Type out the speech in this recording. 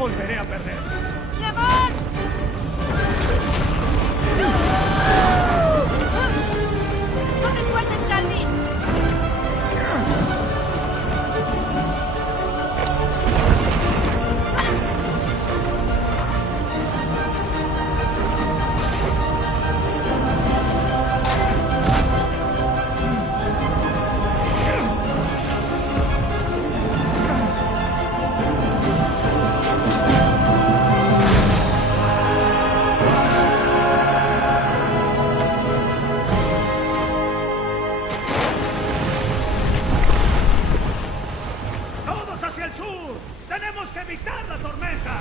volveré a perder. ¡Levant! ¡No te sueltes, Calvin! ¡Todos hacia el sur! ¡Tenemos que evitar la tormenta!